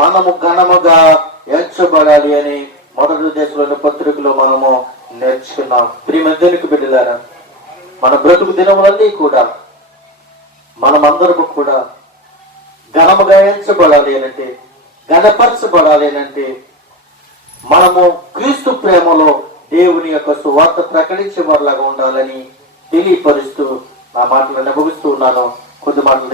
మనము ఘనముగా ఎంచబడాలి అని మొదటి దశలోని పత్రికలో మనము నేర్చుకున్నాం. ప్రియమందరికి బిడ్డలారా, మన బ్రతుకు దినములన్నీ కూడా మనమందరము కూడా ఘనముగా ఎంచబడాలి అనంటే, ఘనపరచబడాలి అనంటే మనము క్రీస్తు ప్రేమలో దేవుని యొక్క సువార్త ప్రకటించే వారిలాగా ఉండాలని తెలియపరుస్తూ నా మాటలను ముగిస్తూ ఉన్నాను. కొద్ది మాటలు